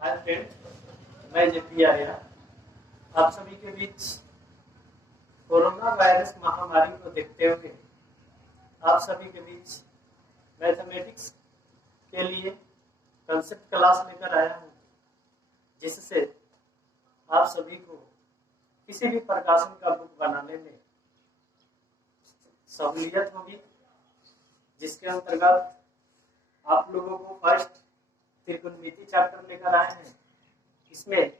Hi friend, मैं JP Arya आप सभी के बीच कोरोना वायरस महामारी को देखते हुए आप सभी के बीच मैथमेटिक्स के लिए कंसेप्ट क्लास लेकर आया हूँ, जिससे आप सभी को किसी भी प्रकाशन का बुक बनाने में सहूलियत होगी, जिसके अंतर्गत आप लोगों को फर्स्ट त्रिकोणमिति चैप्टर लेकर आए हैं। इसमें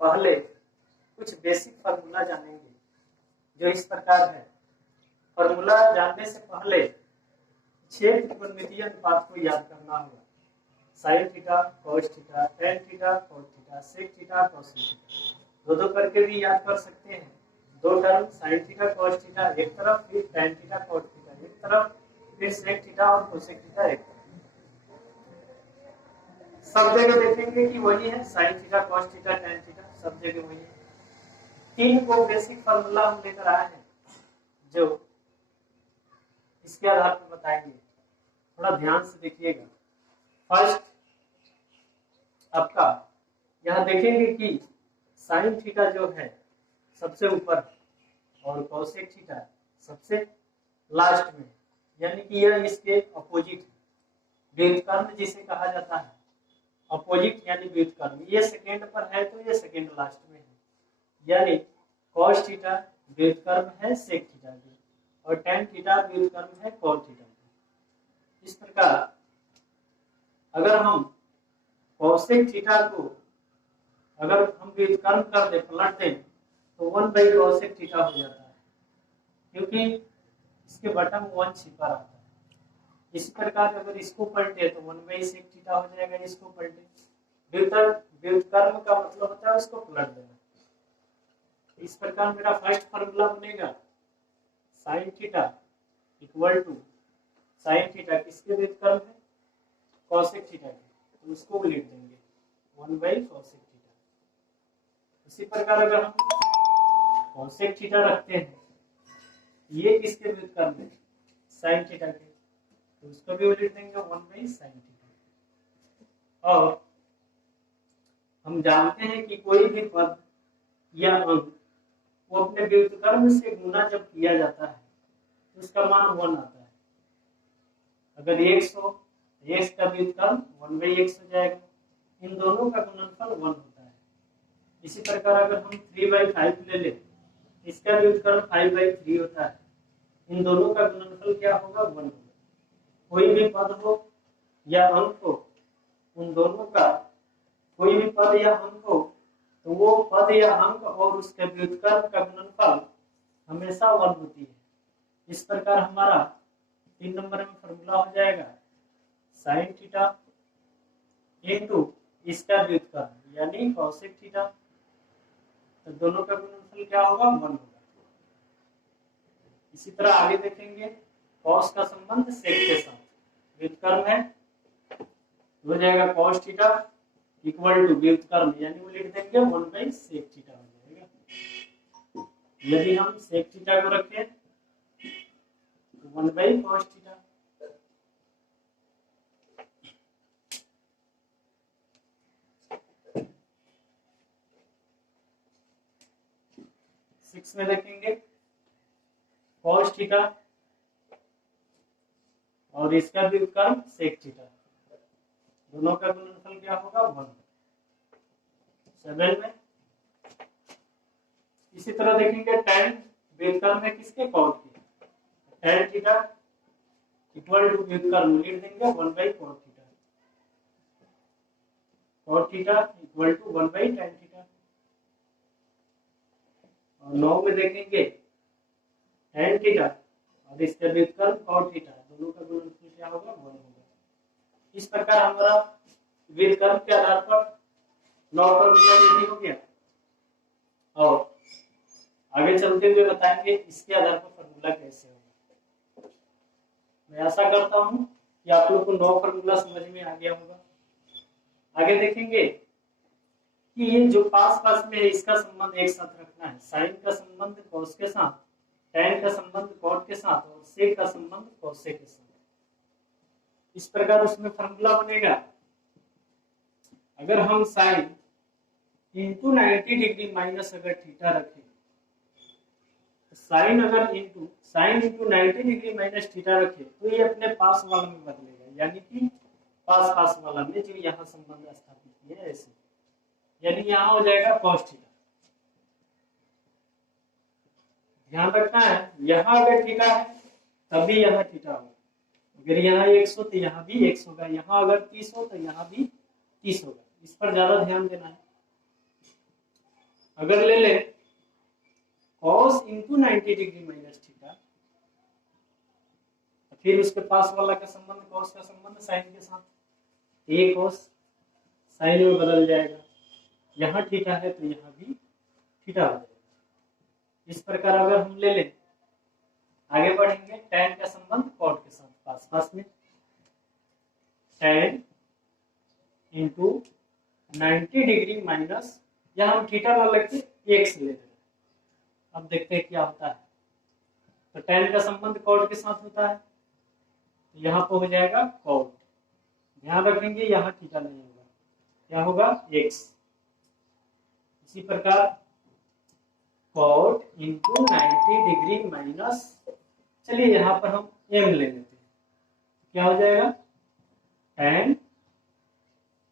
पहले कुछ बेसिक फार्मूला जानेंगे, जो इस प्रकार है। फार्मूला जानने से पहले 6 त्रिकोणमितीय अनुपात को याद करना होगा। Sine theta, cos theta, tan theta, cos theta, sec theta, cosec theta. दो करके भी याद कर सकते हैं। दो term sine theta, cos theta एक तरफ, फिर टेन थीटा, कोस थीटा एक तरफ, फिर सेक थीटा और कोसेक थीटा एक तरफ। सब जगह देखेंगे कि वही है, sign theta, cos theta, tan theta, सब जगह वही है। तीन को बेसिक फार्मूला हम लेकर आए हैं, जो इसके आधार पर बताएंगे। थोड़ा ध्यान से देखिएगा। फर्स्ट आपका यहाँ देखेंगे कि साइन थीटा जो है सबसे ऊपर और कोसेक थीटा सबसे लास्ट में, यानी कि यह इसके अपोजिट है। व्युत्क्रम जिसे कहा जाता है, अपोजिट यानी व्युत्क्रम। ये सेकेंड पर है तो ये सेकेंड लास्ट में है, यानी कॉस थीटा व्युत्क्रम है सेक थीटा की, और टेन थीटा व्युत्क्रम है कोस थीटा की। इस प्रकार अगर हम कोसेक थीटा को अगर हम व्युत्क्रम कर दे, पलट दें, तो 1/कोसेक थीटा हो जाता है, क्योंकि इसके बटन 1 छिपा रहता है। इसी प्रकार अगर इसको पलटे तो 1/सेक थीटा हो जाएगा। इसको पलटे, व्युत्क्रम का मतलब होता है उसको पलट देना। इस प्रकार मेरा फर्स्ट फार्मूला बनेगा sine theta equal to, sine theta किसके व्युत्क्रम है? कोसेक थीटा के, तो उसको लिख देंगे 1/कोसेक थीटा। इसी प्रकार अगर हम कोसेक थीटा रखते हैं, ये किसके व्युत्क्रम है? साइन थीटा के, तो उसको भी लिख देंगे 1/साइन थीटा। और हम जानते हैं कि कोई भी पद या अंक वो अपने व्युत्क्रम से गुना जब किया जाता है तो उसका मान 1 आता है। अगर x हो, x का व्युत्क्रम 1/x हो जाएगा। इन दोनों का गुणनफल 1 होता है। इसी प्रकार अगर हम 3/5 ले लें, इसका व्युत्क्रम 5/3 होता है। इन दोनों का गुणनफल क्या होगा? 1 होगा। कोई भी पद हो या अंक हो, उन दोनों का कोई भी पद या अंक हो, तो वो पद या अंक और उसके व्युत्क्रम का गुणनफल हमेशा 1 होती है। इस प्रकार हमारा 3 नंबर में फॉर्मूला हो जाएगा साइन थीटा इनटू इसका व्युत्क्रम यानी कोसेक थीटा, तो दोनों का गुणनफल क्या होगा? 1 होगा। इसी तरह आगे देखेंगे, कॉस का संबंध सेक के साथ, व्युत्क्रम है, हो जाएगा कॉस थीटा इक्वल टू व्युत्क्रम, यानी वो लिख देंगे 1/सेक थीटा हो जाएगा। यदि हम सेक थीटा को रखें तो 1/कोस थीटा। सिक्स में देखेंगे कॉस थीटा और इसका व्युत्क्रम सेक थीटा, दोनों का गुणनफल क्या होगा? 1। 7 में इसी तरह देखेंगे टेन व्युत्क्रम है किसके? कॉट के। टेन थीटा इक्वल टू व्युत्क्रम लिख देंगे one by cot theta, cot theta equal to one by tan theta. और 9 में देखेंगे टेन थीटा और इसका व्युत्क्रम कोट थीटा, दोनों का गुणनफल क्या होगा? 1 होगा। इस प्रकार हमारा व्युत्क्रम के आधार पर 9 फॉर्मूला रेडी हो गया, और आगे चलते हुए बताएंगे इसके आधार पर फॉर्मूला कैसे होगा। मैं आशा करता हूं कि आप लोग को 9 फॉर्मूला समझ में आ गया होगा। आगे देखेंगे कि ये जो पास पास में है इसका संबंध एक साथ रखना है। साइन का संबंध कॉस के साथ, टेन का संबंध कॉट के साथ, और सेक का संबंध कोसेक के साथ। इस प्रकार उसमें फॉर्मूला बनेगा अगर हम साइन इंटू 90 डिग्री माइनस अगर थीटा रखें, sine into 90 degree minus theta रखे तो ये अपने पास वाला में बदलेगा, यानी कि पास वाला में जो यहाँ संबंध स्थापित किया है ऐसे, यानी यहाँ हो जाएगा cos थीटा। ध्यान रखना है, यहाँ अगर थीटा है तभी यहाँ थीटा होगा, अगर यहाँ 100 तो यहाँ भी 100 होगा, यहाँ अगर 30 हो तो यहाँ भी 30 होगा। इस पर ज्यादा ध्यान देना है। अगर ले ले cos into 90 degree minus theta, फिर उसके पास वाला का संबंध cos का संबंध साइन के साथ, ये cos साइन में बदल जाएगा, यहाँ थीटा है तो यहाँ भी थीटा हो जाएगा। इस प्रकार अगर हम ले लें, आगे बढ़ेंगे, tan का संबंध cot के साथ पास में, tan इंटू 90 डिग्री माइनस, यहाँ हम थीटा ना लेके x ले रहे हैं। अब देखते हैं क्या होता है। तो tan का संबंध cot के साथ होता है, तो यहाँ पर हो जाएगा cot। ध्यान रखेंगे यहाँ थीटा नहीं होगा, क्या होगा x। इसी प्रकार cot इंटू 90 डिग्री माइनस, चलिए यहाँ पर हम m ले लेते हैं, क्या हो जाएगा tan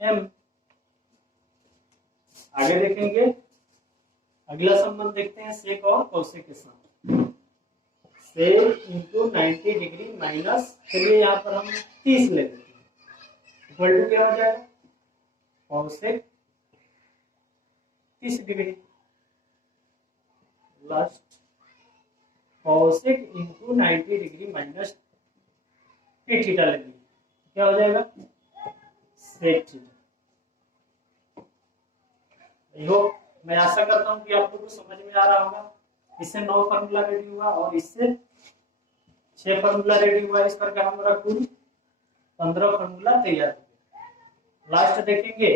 m। आगे देखेंगे, अगला संबंध देखते हैं सेक और कोसेक के साथ। सेक इंटू 90 डिग्री माइनस, चलिए यहाँ पर हम 30 ले लेते हैं, इक्वल टू क्या हो जाएगा cosec 30 degree, last cosec into 90 degree minus theta लेंगे, क्या हो जाएगा सेक थीटा। मैं आशा करता हूं कि आप लोगों को समझ में आ रहा होगा। इससे 9 फार्मूला रेडी हुआ और इससे 6 फार्मूला रेडी हुआ। इस पर हमारा कुल 15 फार्मूला तैयार हो गया। लास्ट देखेंगे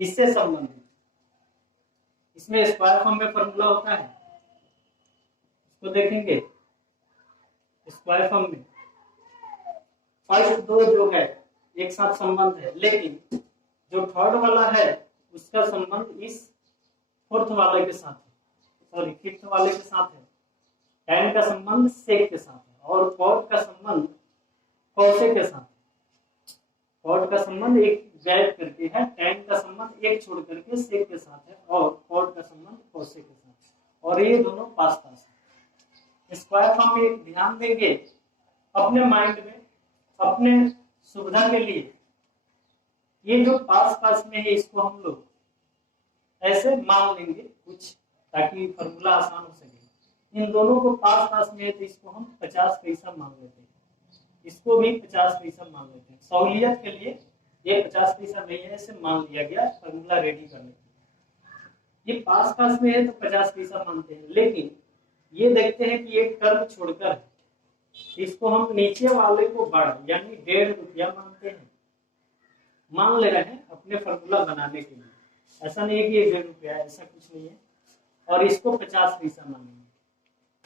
इससे संबंधित, इसमें स्क्वायर फॉर्म में फार्मूला होता है, इसको देखेंगे स्क्वायर फॉर्म में। फर्स्ट दो जो है एक साथ संबंध है, लेकिन जो थर्ड वाला है उसका संबंध इस फोर्थ वाले के साथ है, सॉरी फिफ्थ वाले के साथ है। tan का संबंध sec के साथ है और cot का संबंध cosec के साथ है। cot का संबंध एक गैप करके है, tan का संबंध एक छोड़ करके sec के साथ है और cot का संबंध cosec के साथ है, और ये दोनों पास है। स्क्वायर फॉर्म में ध्यान देंगे अपने माइंड में, अपने सुविधा के लिए, ये जो पास में है इसको हम लोग ऐसे मान लेंगे कुछ, ताकि फॉर्मूला आसान हो सके। इन दोनों को पास में है तो इसको हम 50 पैसा मान लेते हैं, इसको भी 50 पैसा मान लेते हैं। सहूलियत के लिए ये 50 पैसा नहीं है, इसे मान लिया गया फॉर्मूला रेडी करने के लिए। ये पास में है तो 50 पैसा मानते हैं, लेकिन ये देखते हैं कि एक टर्म छोड़कर इसको हम नीचे वाले को बढ़ यानी 1.5 रुपया मानते हैं, मान ले रहे हैं अपने फॉर्मूला बनाने के लिए। ऐसा नहीं है कि 1.5 रुपया, ऐसा कुछ नहीं है। और इसको 50 पैसा मानेंगे।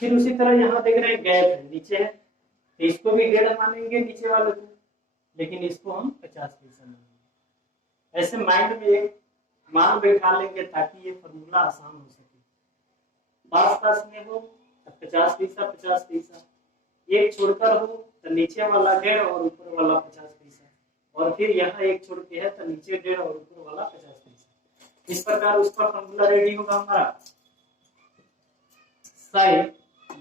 फिर उसी तरह यहाँ देख रहे हैं गैप है, नीचे है तो इसको भी 1.5 मानेंगे नीचे वाले को, लेकिन इसको हम 50 पैसा मानेंगे। ऐसे माइंड में एक मान बैठा लेंगे ताकि ये फॉर्मूला आसान हो सके। पास में हो तो 50 पैसा 50 पैसा, एक छोड़कर हो तो नीचे वाला 1.5 और ऊपर वाला 50 पैसा, और फिर यहाँ एक छोड़ के है तो नीचे 1.5 और ऊपर वाला 50 पैसा। इस प्रकार उसका फॉर्मूला रेडी होगा हमारा। साइन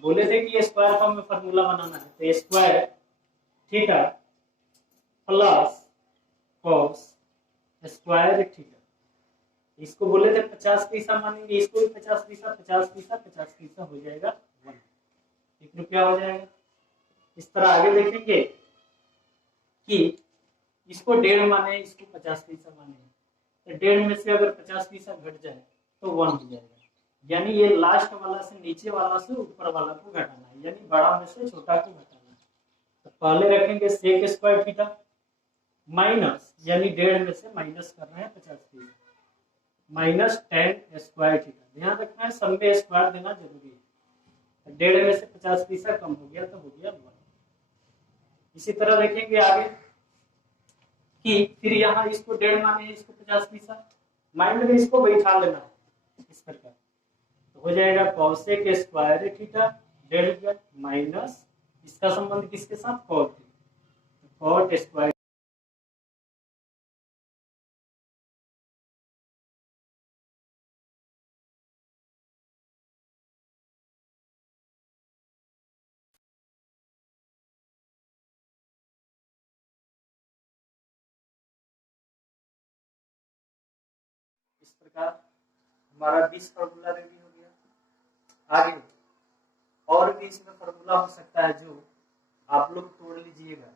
बोले थे कि स्क्वायर फॉर्म में फॉर्मूला बनाना है, तो square theta plus cos square theta, इसको बोले थे 50 पैसा मानेंगे, इसको भी 50 पैसा 50 पैसा 50 पैसा हो जाएगा 1 रुपया हो जाएगा। इस तरह आगे देखेंगे कि इसको 1.5 माने, इसको 50 पैसा माने, तो 1.5 में से अगर 50 पैसा घट जाए तो 1 हो जाएगा। यानी ये लास्ट वाला से नीचे वाला से ऊपर वाला को घटाना है, यानी बड़ा में से छोटा को घटाना है। तो पहले रखेंगे सेक स्क्वायर थीटा माइनस, यानी 1.5 में से माइनस करना है 50 पैसा, माइनस tan स्क्वायर थीटा। ध्यान रखना है सब में स्क्वायर देना जरूरी है। 1.5 में से 50 पैसा कम हो गया तो हो गया 1। इसी तरह देखेंगे आगे कि फिर यहाँ इसको 1.5 माने, इसको 50 पैसा, माइंड में इसको बैठा लेना है इस प्रकार। तो हो जाएगा कॉसेक स्क्वायर थीटा 1.5 माइनस इसका संबंध किसके साथ, कॉट, कॉट स्क्वायर इस प्रकार हमारा 20 फॉर्मूला रेडी हो गया। आगे और भी इसमें फॉर्मूला हो सकता है जो आप लोग तोड़ लीजिएगा।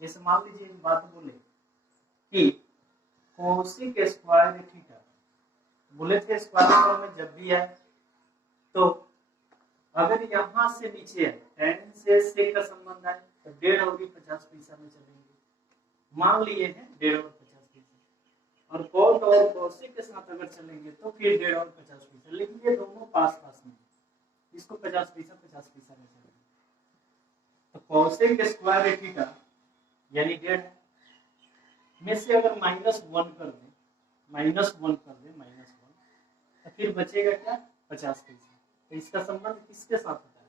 जैसे मान लीजिए एक बात बोले कि कोसेक स्क्वायर थीटा, बोले थे स्क्वायर फॉर्म में जब भी आए तो अगर यहाँ से नीचे है tan से sec का संबंध आए तो 1.5 और 50 पैसा में चलेंगे, मान लिए हैं 1.5 और 50 पैसा, और cot और cosec के साथ अगर चलेंगे तो फिर 1.5 और 50 पैसा, लेकिन ये दोनों पास पास में, इसको 50 पैसा में चलेंगे। तो cosec स्क्वायर थीटा यानी 1.5 में से अगर -1 कर दें, -1 कर दें, -1, तो फिर बचेगा क्या, 50 पैसा। तो इसका संबंध किसके साथ होता है,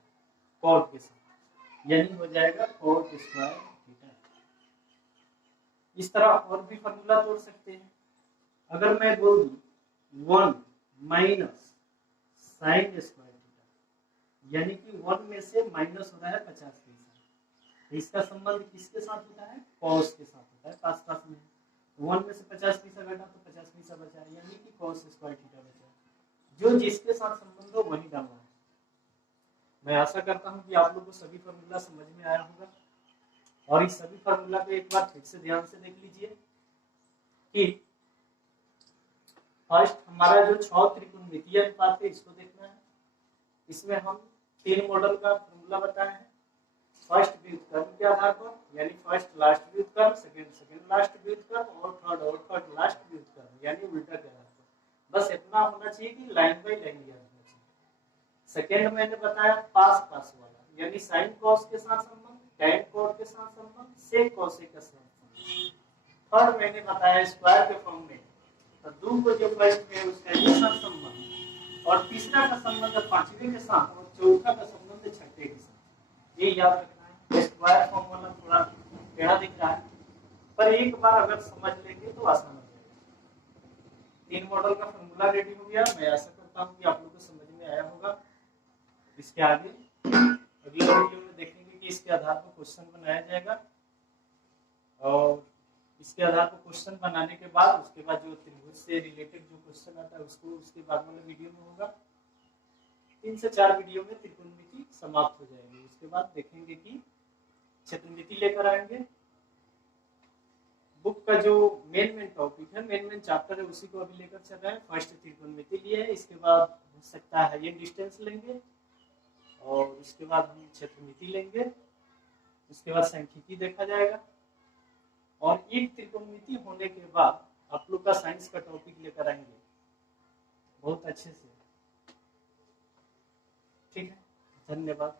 कॉट के साथ, यानी हो जाएगा कॉट स्क्वायर थीटा। इस तरह और भी फॉर्मूला तोड़ सकते हैं। अगर मैं बोल दूं 1 माइनस साइन स्क्वायर थीटा, यानी कि 1 में से माइनस हो रहा है 50 पैसा, तो इसका संबंध किसके साथ होता है, कॉस के साथ होता है, पास पास में। 1 में से 50 पैसा घटा तो 50 पैसा बचा, यानी कि कॉस स्क्वायर थीटा बचा। जो जिसके साथ संबंध हो वही डालना है। मैं आशा करता हूं कि आप लोगों को सभी फॉर्मूला समझ में आया होगा, और इस सभी फॉर्मूला पे एक बार फिर से ध्यान से देख लीजिए कि फर्स्ट हमारा जो 6 त्रिकोणमितीय अनुपात है इसको देखना है। इसमें हम 3 मॉडल का फॉर्मूला बताए हैं, फर्स्ट व्युत्क्रम के आधार पर, यानी फर्स्ट लास्ट व्युत्क्रम, सेकंड लास्ट व्युत्क्रम, और थर्ड लास्ट व्युत्क्रम, यानी उल्टा के आधार पर। बस इतना होना चाहिए कि लाइन बाय लाइन याद होना चाहिए। सेकंड मैंने बताया पास पास वाला, यानी साइन कॉस के साथ संबंध, tan कॉट के साथ संबंध, सेक कॉसेक के साथ संबंध। थर्ड मैंने बताया स्क्वायर के फॉर्म में, तो 2 को जो फर्स्ट है उसका ये साथ संबंध, और तीसरा का संबंध पांचवे के साथ, और चौथा का संबंध छठे के साथ। ये याद रखना है। स्क्वायर फॉर्म वाला थोड़ा टेढ़ा दिख रहा है, पर एक बार अगर समझ लेंगे तो आसान हो जाएगा। 3 मॉडल का फॉर्मूला रेडी हो गया। मैं आशा करता हूँ कि आप लोगों को समझ में आया होगा। इसके आगे अगले वीडियो में देखेंगे कि इसके आधार पर क्वेश्चन बनाया जाएगा, और इसके आधार पर क्वेश्चन बनाने के बाद उसके बाद जो त्रिभुज से रिलेटेड जो क्वेश्चन आता है उसको उसके बाद वाले वीडियो में होगा। 3 से 4 वीडियो में त्रिकोणमिति समाप्त हो जाएगी। उसके बाद देखेंगे कि क्षेत्रमिति लेकर आएंगे। बुक का जो मेन टॉपिक है, मेन चैप्टर है, उसी को अभी लेकर चल रहे हैं। फर्स्ट त्रिकोणमिति लिए है, इसके बाद हो सकता है ये डिस्टेंस लेंगे, और उसके बाद हम क्षेत्रमिति लेंगे, उसके बाद सांख्यिकी देखा जाएगा, और एक त्रिकोणमिति होने के बाद आप लोग का साइंस का टॉपिक लेकर आएंगे बहुत अच्छे से। ठीक है, धन्यवाद।